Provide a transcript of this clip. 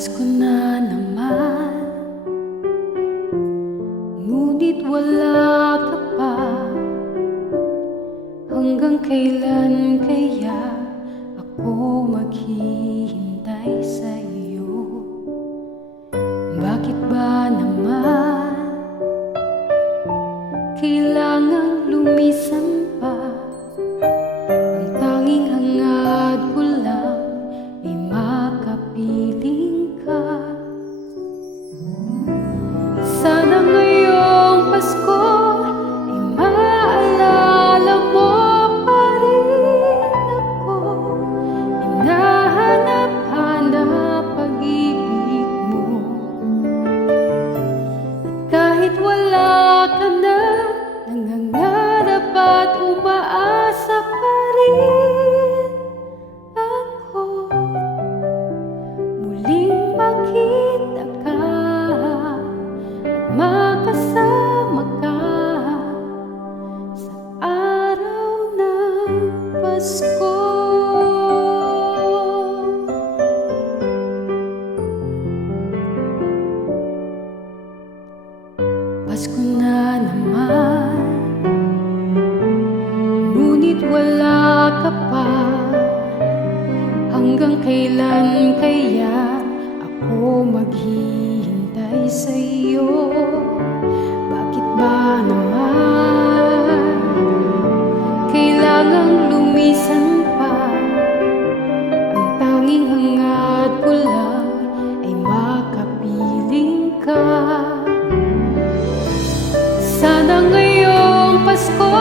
Pasko na naman, ngunit wala ka pa. Hanggang kailan kaya ako maghihintay sa iyo? Bakit ba naman kailangang lumisan pa? Ang tanging hangad ko lang ay makapiling ka. Sana ngayong Pasko ay maalala mo pa rin ako. Hinahanap-hanap pag-ibig mo. At kahit wala ka na, nangangarap at umaasa pa rin ako. Muling makita ka at makasama ka sa araw ng Pasko. Pasko na naman, ngunit wala ka pa. Hanggang kailan kaya ako maghihintay sa iyo? Bakit ba naman kailangang lumisan pa? Ang tanging hangad ko lang ay makapiling ka. Sana ngayong Pasko